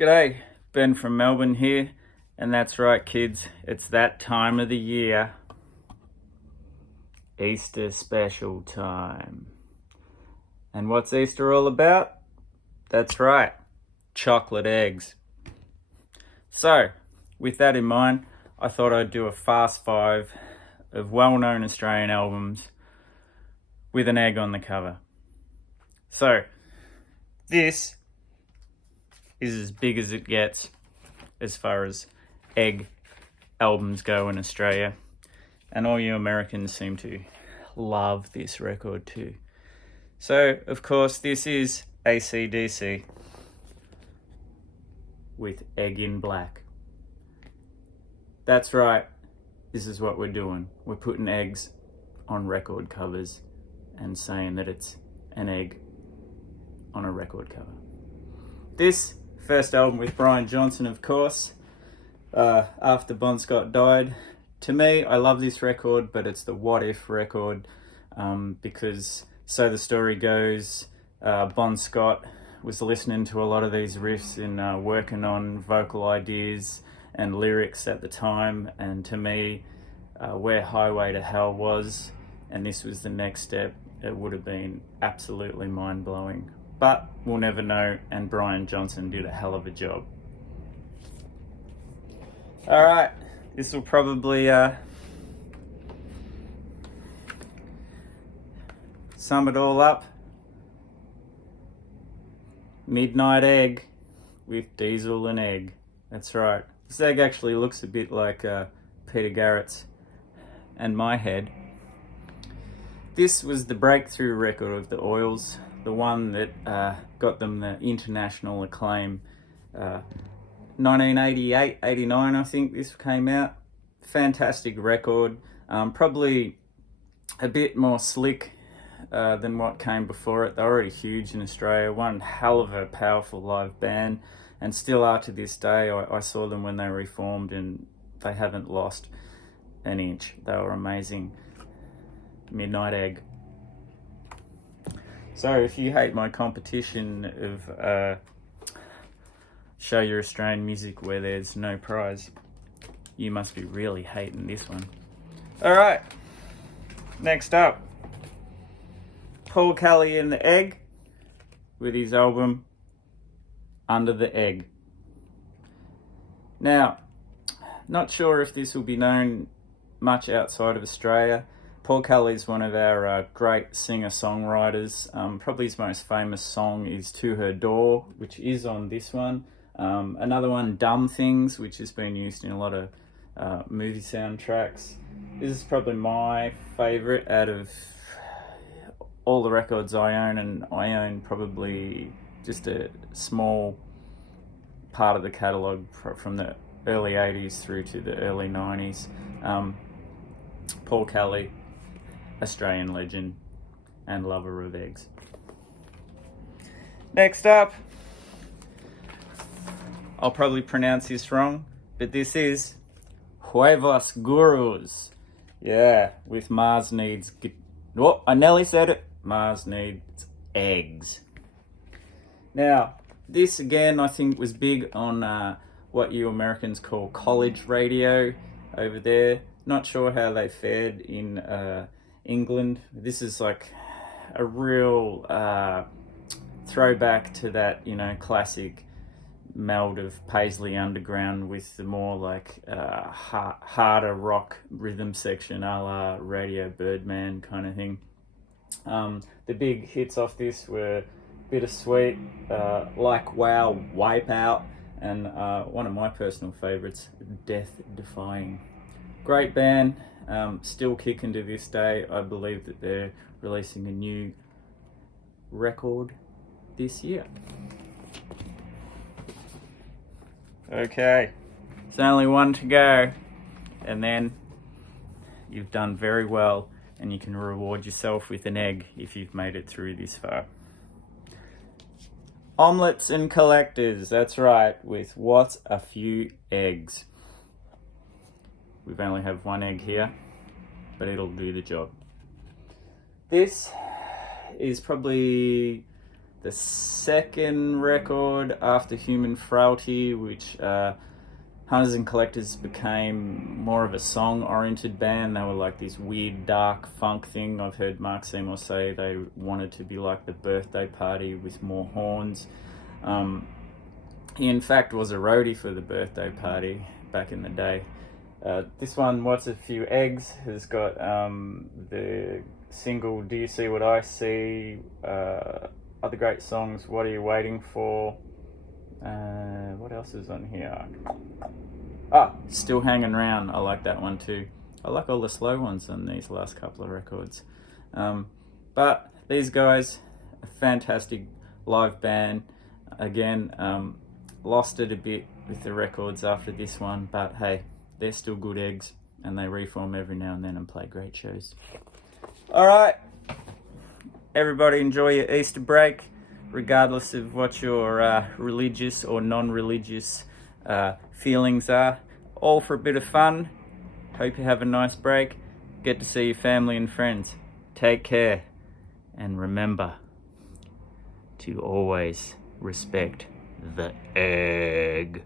G'day, Ben from Melbourne here, and that's right kids, it's that time of the year, Easter special time. And what's Easter all about? That's right, chocolate eggs. So, with that in mind, I thought I'd do a fast five of well-known Australian albums with an egg on the cover. So, this is as big as it gets as far as egg albums go in Australia, and all you Americans seem to love this record too. So of course this is ACDC with Egg in Black. That's right, this is what we're doing. We're putting eggs on record covers and saying that it's an egg on a record cover. This first album with Brian Johnson, of course, after Bon Scott died. To me, I love this record, but it's the What If record, because so the story goes, Bon Scott was listening to a lot of these riffs and working on vocal ideas and lyrics at the time, and to me, where Highway to Hell was, and this was the next step, it would have been absolutely mind-blowing. But we'll never know, and Brian Johnson did a hell of a job. Alright, this will probably sum it all up. Midnight Egg with Diesel and Egg. That's right. This egg actually looks a bit like Peter Garrett's and my head. This was the breakthrough record of the Oils, the one that got them the international acclaim. 1988, 89, I think this came out. Fantastic record. Probably a bit more slick than what came before it. They're already huge in Australia. One hell of a powerful live band, and still are to this day. I saw them when they reformed, and they haven't lost an inch. They were amazing. Midnight Egg. So if you hate my competition of show your Australian music where there's no prize, you must be really hating this one. Alright, next up, Paul Kelly and the Egg with his album Under the Egg. Now, not sure if this will be known much outside of Australia. Paul Kelly is one of our great singer-songwriters. Probably his most famous song is To Her Door, which is on this one. Another one, Dumb Things, which has been used in a lot of movie soundtracks. This is probably my favourite out of all the records I own, and I own probably just a small part of the catalogue from the early 80s through to the early 90s. Paul Kelly, Australian legend and lover of eggs. Next up, I'll probably pronounce this wrong, but this is Huevos Gurus. Yeah, with Mars Needs... Oh, I nearly said it. Mars Needs Eggs. Now, this again I think was big on what you Americans call college radio over there. Not sure how they fared in England. This is like a real throwback to that, classic meld of Paisley Underground with the more like harder rock rhythm section, a la Radio Birdman kind of thing. The big hits off this were Bittersweet, Like Wow, Wipeout, and one of my personal favourites, Death Defying. Great band, still kicking to this day. I believe that they're releasing a new record this year. Okay, there's only one to go, and then you've done very well, and you can reward yourself with an egg if you've made it through this far. Omelettes and Collectors, that's right, with What's a Few Eggs. We've only have one egg here, but it'll do the job. This is probably the second record after Human Frailty, which Hunters and Collectors became more of a song-oriented band. They were like this weird dark funk thing. I've heard Mark Seymour say they wanted to be like the Birthday Party with more horns. He in fact was a roadie for the Birthday Party back in the day. This one, What's a Few Eggs, has got the single Do You See What I See, other great songs, What Are You Waiting For, what else is on here? Still Hanging Round, I like that one too. I like all the slow ones on these last couple of records. But these guys, a fantastic live band. Again, lost it a bit with the records after this one, but hey, they're still good eggs, and they reform every now and then and play great shows. Alright, everybody enjoy your Easter break, regardless of what your religious or non-religious feelings are. All for a bit of fun. Hope you have a nice break. Get to see your family and friends. Take care. And remember to always respect the egg.